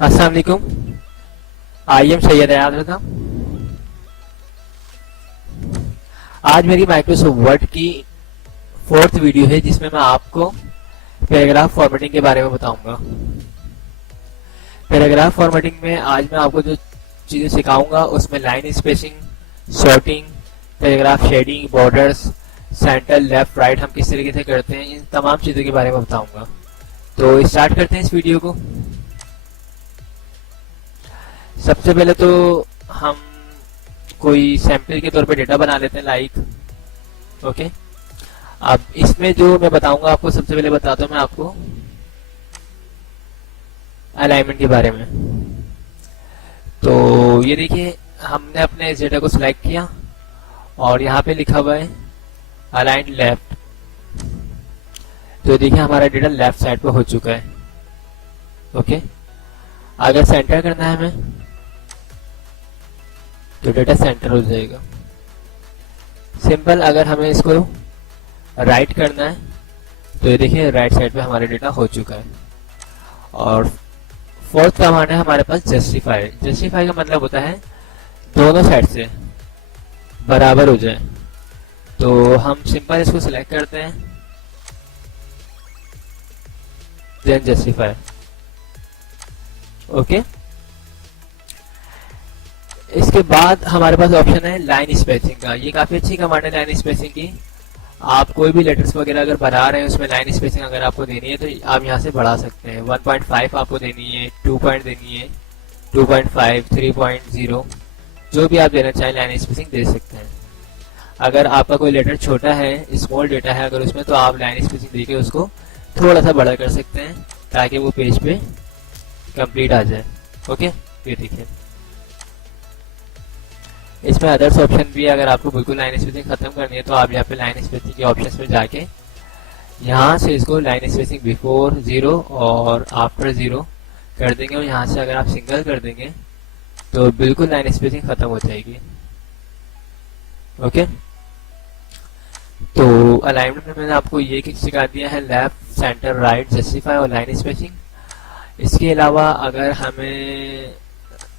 अस्सलाम वालेकुम। I am Syed याद रखा। आज मेरी माइक्रोसॉफ्ट वर्ड की फोर्थ वीडियो है जिसमें मैं आपको पैराग्राफ फॉर्मेटिंग के बारे में बताऊंगा। पैराग्राफ फॉर्मेटिंग में आज मैं आपको जो चीजें सिखाऊंगा उसमें line spacing, sorting, paragraph shading, borders, centre, left, right हम किस तरीके से करते हैं, इन तमाम चीजों के बारे में बताऊंगा। तो स्टार्ट करते हैं इस वीडियो को। सबसे पहले तो हम कोई सैंपल के तौर पे डेटा बना लेते हैं लाइक ओके। अब इसमें जो मैं बताऊंगा आपको, सबसे पहले बताता हूं मैं आपको अलाइनमेंट के बारे में। तो ये देखिए हमने अपने इस डेटा को सिलेक्ट किया और यहाँ पे लिखा हुआ है अलाइन लेफ्ट। तो देखिए हमारा डेटा लेफ्ट साइड पे हो चुका है ओके। अगर सेंटर करना है हमें तो डेटा सेंटर हो जाएगा सिंपल। अगर हमें इसको राइट करना है तो ये देखिए राइट साइड पे हमारा डेटा हो चुका है। और फोर्थ कमांड है हमारे पास जस्टिफाई। जस्टिफाई का मतलब होता है दोनों साइड से बराबर हो जाए। तो हम सिंपल इसको सिलेक्ट करते हैं, देन जस्टिफाई ओके। इसके बाद हमारे पास ऑप्शन है लाइन स्पेसिंग का। ये काफी अच्छी कमांड है लाइन स्पेसिंग की। आप कोई भी लेटर्स वगैरह अगर बढ़ा रहे हैं उसमें लाइन स्पेसिंग अगर आपको देनी है तो आप यहाँ से बढ़ा सकते हैं। 1.5 आपको देनी है, 2 पॉइंट देनी है, 2.5, 3.0 जो भी आप देना चाहें लाइन स्पेसिंग दे सकते हैं। अगर आपका कोई लेटर छोटा है, स्मॉल डेटा है अगर उसमें, तो आप लाइन स्पेसिंग देके उसको थोड़ा सा बड़ा कर सकते हैं ताकि वो पेज पे कंप्लीट आ जाए ओके। ये देखिए इसमें अदर्स ऑप्शन भी है। अगर आपको बिल्कुल लाइन स्पेसिंग खत्म करनी है तो आप यहाँ पे लाइन स्पेसिंग के ऑप्शंस पे जाके यहाँ से इसको लाइन स्पेसिंग बिफोर 0 और आफ्टर 0 कर देंगे और यहाँ से अगर आप सिंगल कर देंगे तो बिल्कुल लाइन स्पेसिंग खत्म हो जाएगी ओके। तो अलाइनमेंट में मैंने आपको ये सिखा दिया है लेफ्ट, सेंटर, राइट, जस्टिफाई और लाइन स्पेसिंग। इसके अलावा अगर हमें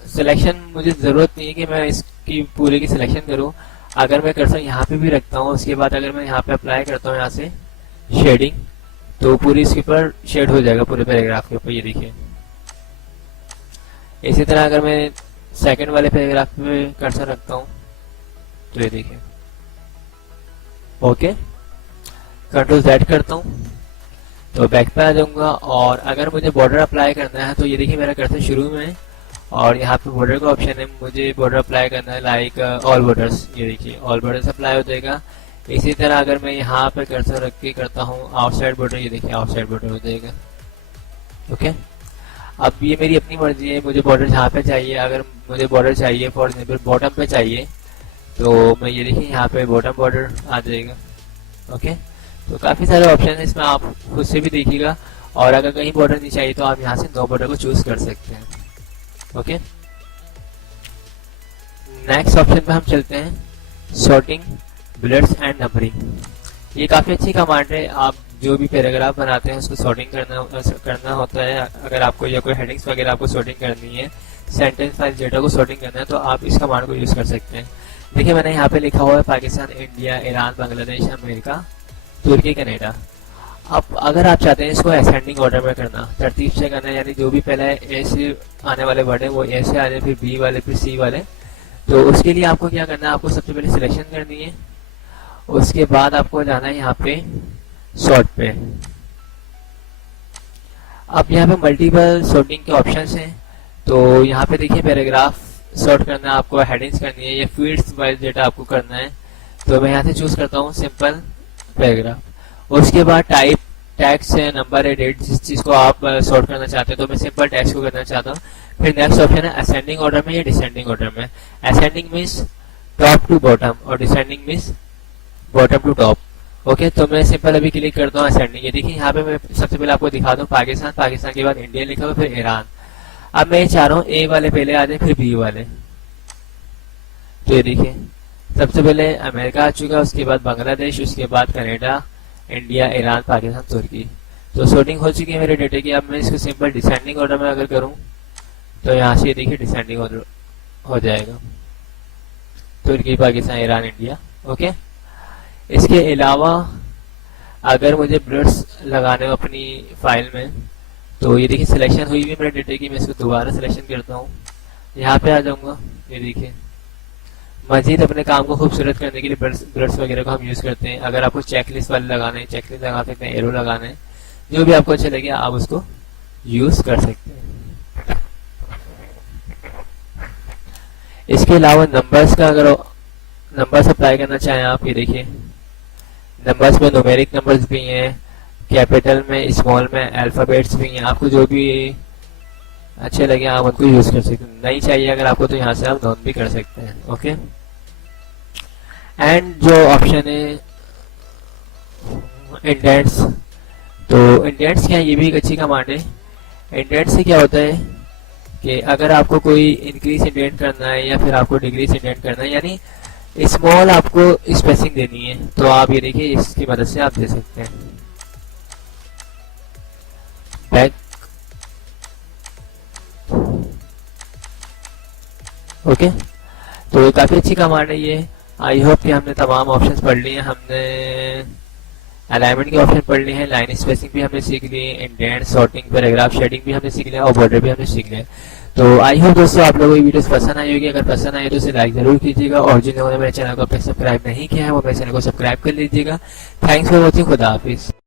सिलेक्शन, मुझे जरूरत नहीं है कि मैं इसकी पूरे की सिलेक्शन करूं। अगर मैं कर्सर यहाँ पे भी रखता हूँ उसके बाद अगर मैं यहाँ पे अप्लाई करता हूँ यहाँ से शेडिंग, तो पूरी इसके ऊपर शेड हो जाएगा पूरे पैराग्राफ के ऊपर। ये देखिए इसी तरह अगर मैं सेकंड वाले पैराग्राफ पे कर्सर रखता हूँ तो ये देखिए ओके। कंट्रोल Z करता हूँ तो बैक पे आ जाऊंगा। और अगर मुझे बॉर्डर अप्लाई करना है तो ये देखिए मेरा कर्सर शुरू में और यहाँ पे बॉर्डर का ऑप्शन है। मुझे बॉर्डर अप्लाई करना है लाइक ऑल बॉर्डर्स। ये देखिए ऑल बॉर्डर्स अप्लाई हो जाएगा। इसी तरह अगर मैं यहाँ पे कर्सर रख के करता हूँ आउटसाइड बॉर्डर, ये देखिए आउटसाइड बॉर्डर हो जाएगा ओके। अब ये मेरी अपनी मर्जी है, मुझे बॉर्डर जहाँ पे चाहिए। अगर मुझे बॉर्डर चाहिए फॉर एग्जाम्पल बॉटम पे चाहिए तो मैं ये देखिए यहाँ पे बॉटम बॉर्डर आ जाएगा ओके। तो काफी सारे ऑप्शन है इसमें, आप खुद से भी देखिएगा। और अगर कहीं बॉर्डर नहीं चाहिए तो आप यहाँ से नो बॉर्डर को चूज कर सकते हैं ओके। नेक्स्ट ऑप्शन पे हम चलते हैं सॉर्टिंग, बुलेट्स एंड नंबरिंग। ये काफी अच्छी कमांड है। आप जो भी पैराग्राफ बनाते हैं उसको सॉर्टिंग करना होता है। अगर आपको या कोई हेडिंग्स वगैरह आपको सॉर्टिंग करनी है, सेंटेंस फाइल डेटा को सॉर्टिंग करना है तो आप इस कमांड को यूज कर सकते हैं। देखिए मैंने यहाँ पे लिखा हुआ है Pakistan, India, Iran, Bangladesh, America, तुर्की, कनाडा। अब अगर आप चाहते हैं इसको असेंडिंग ऑर्डर में करना, तरतीब से करना, यानी जो भी पहले ए से आने वाले वर्ड है वो ए से आ जाए, फिर बी वाले, फिर सी वाले, तो उसके लिए आपको क्या करना है, आपको सबसे पहले सिलेक्शन करनी है। उसके बाद आपको जाना है यहाँ पे सॉर्ट पे। अब यहाँ पे मल्टीपल सॉर्टिंग के ऑप्शंस हैं। तो यहाँ पे देखिए पैराग्राफ सॉर्ट करना है आपको, हेडिंग्स करनी है, या फील्ड्स वाइज डेटा आपको करना है। तो मैं यहाँ से चूज करता हूँ सिंपल पैराग्राफ। उसके बाद टाइप, टेक्स्ट है, नंबर है, डेट, जिस चीज को आप सॉर्ट करना चाहते हैं तो मैं सिंपल टेक्स्ट को करना चाहता हूँ। फिर नेक्स्ट ऑप्शन है असेंडिंग ऑर्डर में या डिसेंडिंग ऑर्डर में। Ascending means top to bottom और descending means bottom to top okay. तो मैं सिंपल अभी क्लिक करता हूँ असेंडिंग। ये देखिए यहाँ पे मैं सबसे पहले आपको दिखा दूँ पाकिस्तान, पाकिस्तान के बाद इंडिया लिखा हुआ, फिर ईरान। अब मैं ये चाह रहा हूँ ए वाले पहले आ जाए फिर बी वाले। तो ये देखिए सबसे पहले अमेरिका आ चुका, उसके बाद बांग्लादेश, उसके बाद कनाडा, इंडिया, ईरान, पाकिस्तान, तुर्की। तो सॉर्टिंग हो चुकी है मेरे डेटे की। अब मैं इसको सिंपल डिसेंडिंग ऑर्डर में अगर करूं तो यहाँ से देखिए डिसेंडिंग हो जाएगा, तुर्की, पाकिस्तान, ईरान, इंडिया। ओके, इसके अलावा अगर मुझे ब्लड्स लगाने हो अपनी फाइल में, तो ये देखिए सिलेक्शन हुई हुई है मेरे डेटे की, मैं इसको दोबारा सिलेक्शन करता हूँ, यहाँ पे आ जाऊंगा। ये देखिए मजीद अपने काम को खूबसूरत करने के लिए ब्लड्स वगैरह को हम यूज करते हैं। अगर आपको चेकलिस्ट वाले लगाने हैं, चेकलिस्ट लगा सकते हैं, एरो लगाने हैं, जो भी आपको अच्छा लगे आप उसको यूज कर सकते हैं। इसके अलावा नंबर्स का, अगर नंबर्स अप्लाई करना चाहें आप, ये देखिए नंबर्स में न्यूमेरिक नंबर्स भी हैं, कैपिटल में, स्मॉल में, अल्फाबेट्स भी हैं। आपको जो भी अच्छे लगे आप उनको यूज कर सकते हैं। नहीं चाहिए अगर आपको तो यहाँ से आप नोन भी कर सकते हैं। ओके, एंड जो ऑप्शन है इंडेंट्स, तो इंडेंट्स क्या है, ये भी एक अच्छी कमांड है। इंडेंट से क्या होता है कि अगर आपको कोई इंक्रीज इंडेंट करना है या फिर आपको डिक्रीज इंडेंट करना है, यानी स्मॉल आपको स्पेसिंग देनी है, तो आप ये देखिए इसकी मदद से आप दे सकते हैं। बैक, ओके, तो काफी अच्छी कमांड है ये। आई होप कि हमने तमाम ऑप्शंस पढ़ लिए हैं। हमने अलाइनमेंट के ऑप्शन पढ़ लिए हैं, लाइन स्पेसिंग भी हमने सीख ली, इंडेंट, सॉर्टिंग, पैराग्राफ शेडिंग भी हमने सीख लिया और बॉर्डर भी हमने सीख लिया। तो आई होप दोस्तों आप लोगों को वीडियोस पसंद आई होगी। अगर पसंद आई तो इसे लाइक जरूर कीजिएगा, और जिन लोगों ने मेरे चैनल को अब तक सब्सक्राइब नहीं किया है वो मेरे चैनल को सब्सक्राइब कर लीजिएगा। थैंक्स फॉर वॉचिंग, खुदा हाफिज।